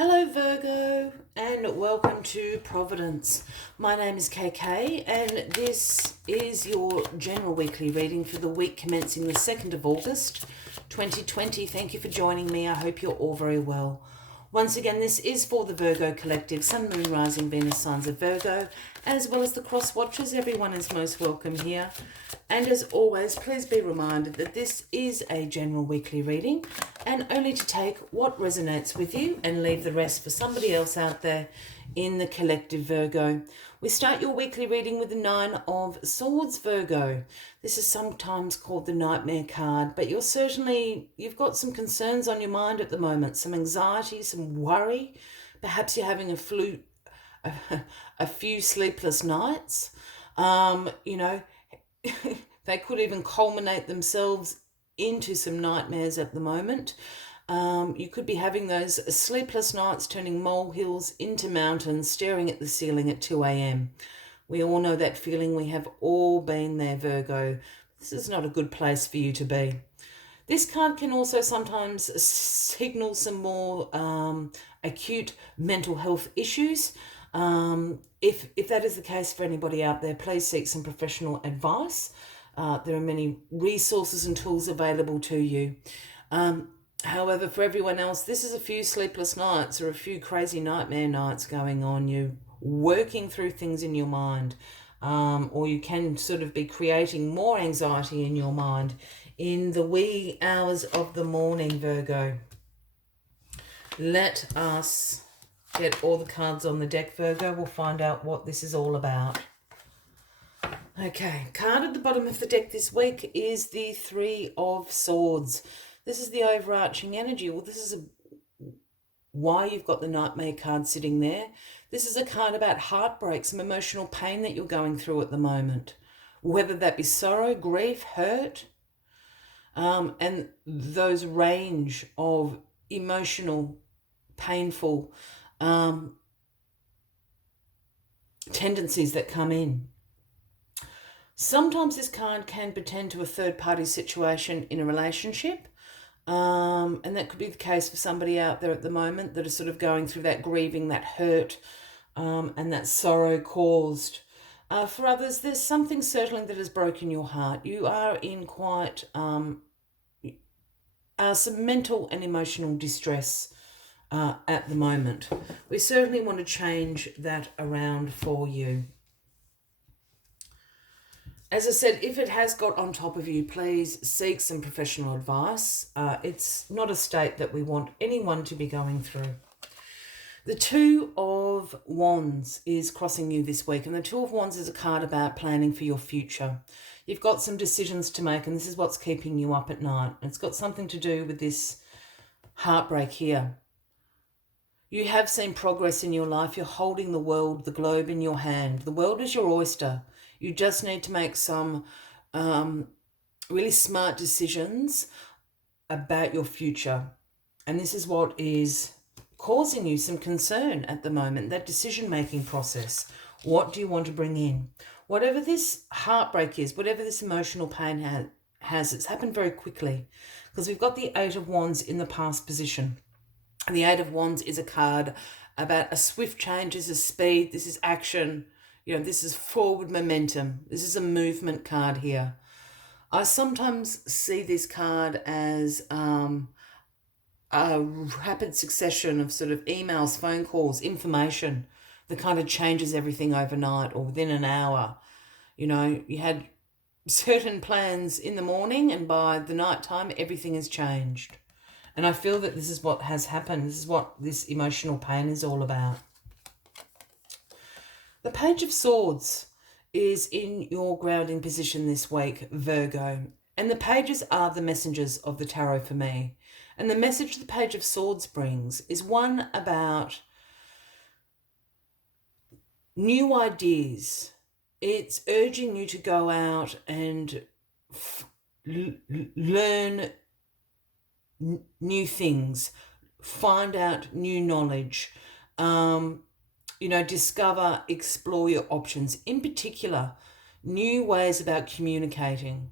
Hello, Virgo, and welcome to Providence. My name is KK, and this is your general weekly reading for the week commencing the 2nd of August, 2020. Thank you for joining me. I hope you're all very well. Once again, this is for the Virgo Collective, Sun, Moon, Rising, Venus signs of Virgo, as well as the cross watchers. Everyone is most welcome here. And as always, please be reminded that this is a general weekly reading and only to take what resonates with you and leave the rest for somebody else out there in the collective, Virgo. We start your weekly reading with the Nine of Swords, Virgo. This is sometimes called the Nightmare card, but you've got some concerns on your mind at the moment, some anxiety, some worry. Perhaps you're having a few sleepless nights. They could even culminate themselves into some nightmares at the moment. You could be having those sleepless nights turning molehills into mountains, staring at the ceiling at 2 a.m. We all know that feeling. We have all been there, Virgo. This is not a good place for you to be. This card can also sometimes signal some more acute mental health issues. If that is the case for anybody out there, please seek some professional advice. There are many resources and tools available to you. However, for everyone else, this is a few sleepless nights or a few crazy nightmare nights going on. You're working through things in your mind, or you can sort of be creating more anxiety in your mind in the wee hours of the morning, Virgo. Let us get all the cards on the deck, Virgo. We'll find out what this is all about. Okay, card at the bottom of the deck this week is the Three of Swords. This is the overarching energy. Well, this is why you've got the Nightmare card sitting there. This is a card about heartbreak, some emotional pain that you're going through at the moment, whether that be sorrow, grief, hurt, and those range of emotional, painful tendencies that come in. Sometimes this card can pertain to a third-party situation in a relationship, and that could be the case for somebody out there at the moment that is sort of going through that grieving, that hurt, and that sorrow caused. For others, there's something certainly that has broken your heart. You are in quite some mental and emotional distress at the moment. We certainly want to change that around for you. As I said, if it has got on top of you, please seek some professional advice. It's not a state that we want anyone to be going through. The Two of Wands is crossing you this week, and the Two of Wands is a card about planning for your future. You've got some decisions to make, and this is what's keeping you up at night. It's got something to do with this heartbreak here. You have seen progress in your life. You're holding the world, the globe in your hand. The world is your oyster. You just need to make some really smart decisions about your future. And this is what is causing you some concern at the moment, that decision-making process. What do you want to bring in? Whatever this heartbreak is, whatever this emotional pain has, it's happened very quickly because we've got the Eight of Wands in the past position. And the Eight of Wands is a card about a swift change. This is speed, this is action. This is forward momentum. This is a movement card here. I sometimes see this card as a rapid succession of sort of emails, phone calls, information that kind of changes everything overnight or within an hour. You had certain plans in the morning and by the night time, everything has changed. And I feel that this is what has happened. This is what this emotional pain is all about. The Page of Swords is in your grounding position this week, Virgo. And the pages are the messengers of the tarot for me. And the message the Page of Swords brings is one about new ideas. It's urging you to go out and learn new things, find out new knowledge, discover, explore your options. In particular, new ways about communicating,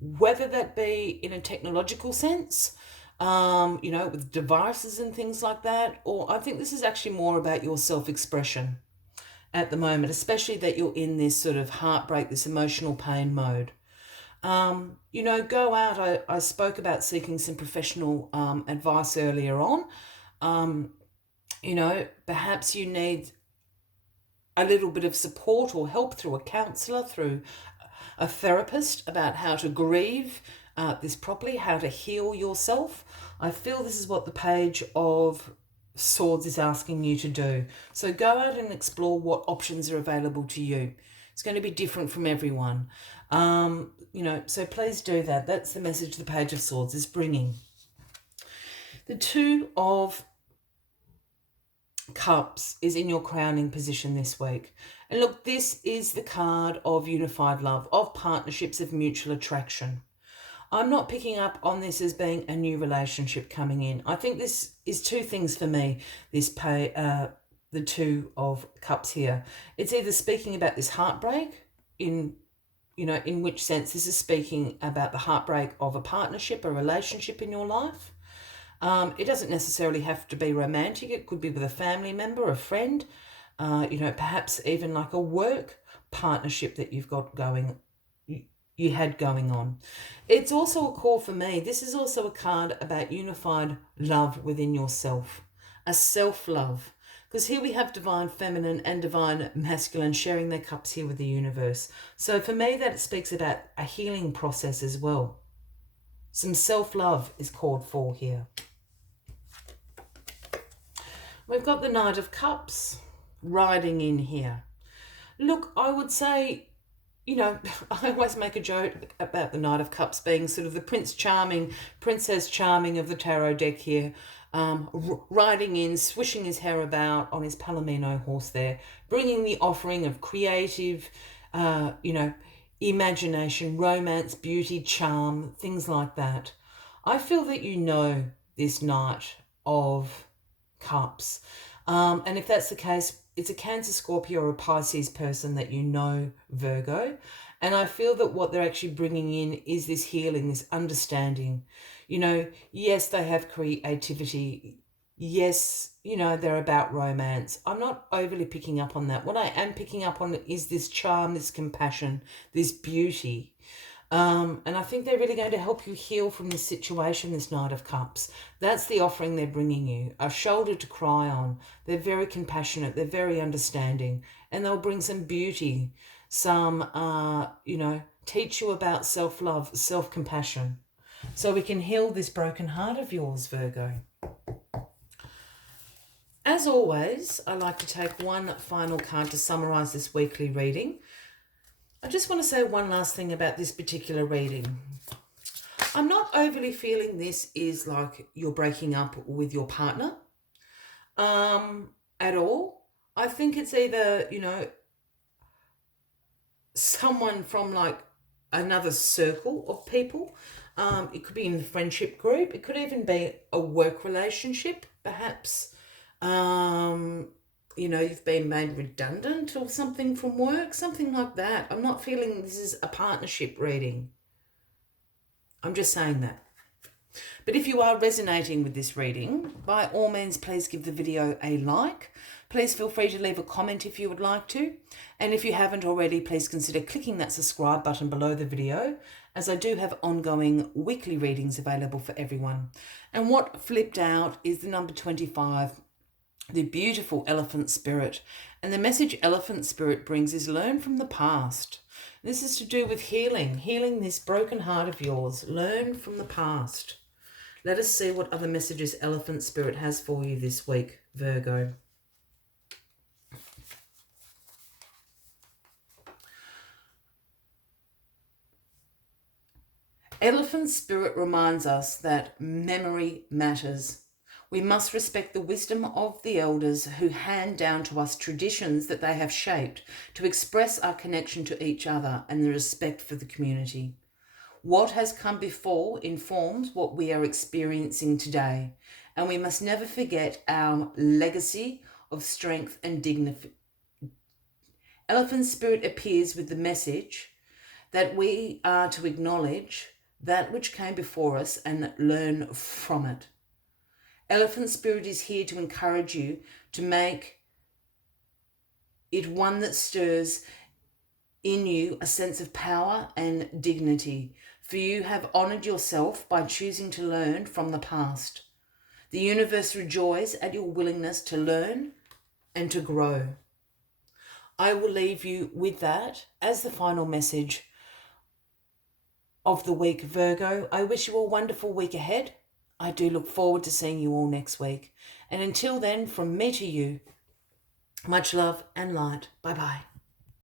whether that be in a technological sense, you know, with devices and things like that. Or I think this is actually more about your self-expression at the moment, especially that you're in this sort of heartbreak, this emotional pain mode. You know, go out. I spoke about seeking some professional advice earlier on. You know, perhaps you need a little bit of support or help through a counsellor, through a therapist about how to grieve this properly, how to heal yourself. I feel this is what the Page of Swords is asking you to do. So go out and explore what options are available to you. It's going to be different from everyone. You know, so please do that. That's the message the Page of Swords is bringing. The Two of Cups is in your crowning position this week. And look, this is the card of unified love, of partnerships, of mutual attraction. I'm not picking up on this as being a new relationship coming in. I think this is two things for me, the Two of Cups here. It's either speaking about this heartbreak in which sense this is speaking about the heartbreak of a partnership, a relationship in your life. It doesn't necessarily have to be romantic. It could be with a family member, a friend, perhaps even like a work partnership that you've got going, you had going on. It's also a call for me. This is also a card about unified love within yourself, a self-love. Because here we have divine feminine and divine masculine sharing their cups here with the universe. So for me, that speaks about a healing process as well. Some self-love is called for here. We've got the Knight of Cups riding in here. Look, I would say, you know, I always make a joke about the Knight of Cups being sort of the Princess Charming of the tarot deck here, riding in, swishing his hair about on his Palomino horse there, bringing the offering of creative, imagination, romance, beauty, charm, things like that. I feel that you know this Knight of Cups. And if that's the case, it's a Cancer, Scorpio, or a Pisces person that you know, Virgo. And I feel that what they're actually bringing in is this healing, this understanding. You know, yes, they have creativity. Yes, you know, they're about romance. I'm not overly picking up on that. What I am picking up on is this charm, this compassion, this beauty. And I think they're really going to help you heal from this situation, this Knight of Cups. That's the offering they're bringing you, a shoulder to cry on. They're very compassionate, they're very understanding, and they'll bring some beauty, some, teach you about self-love, self-compassion, so we can heal this broken heart of yours, Virgo. As always, I like to take one final card to summarise this weekly reading. I just want to say one last thing about this particular reading. I'm not overly feeling this is like you're breaking up with your partner at all. I think it's either, someone from like another circle of people. It could be in the friendship group. It could even be a work relationship, perhaps. You've been made redundant or something from work, something like that. I'm not feeling this is a partnership reading. I'm just saying that. But if you are resonating with this reading, by all means, please give the video a like. Please feel free to leave a comment if you would like to. And if you haven't already, please consider clicking that subscribe button below the video, as I do have ongoing weekly readings available for everyone. And what flipped out is the number 25, the beautiful elephant spirit. And the message elephant spirit brings is learn from the past. This is to do with healing this broken heart of yours. Learn from the past. Let us see what other messages elephant spirit has for you this week, Virgo. Elephant spirit reminds us that memory matters. We must respect the wisdom of the elders who hand down to us traditions that they have shaped to express our connection to each other and the respect for the community. What has come before informs what we are experiencing today, and we must never forget our legacy of strength and dignity. Elephant spirit appears with the message that we are to acknowledge that which came before us and learn from it. Elephant Spirit is here to encourage you to make it one that stirs in you a sense of power and dignity, for you have honoured yourself by choosing to learn from the past. The universe rejoices at your willingness to learn and to grow. I will leave you with that as the final message of the week, Virgo. I wish you a wonderful week ahead. I do look forward to seeing you all next week. And until then, from me to you, much love and light. Bye-bye.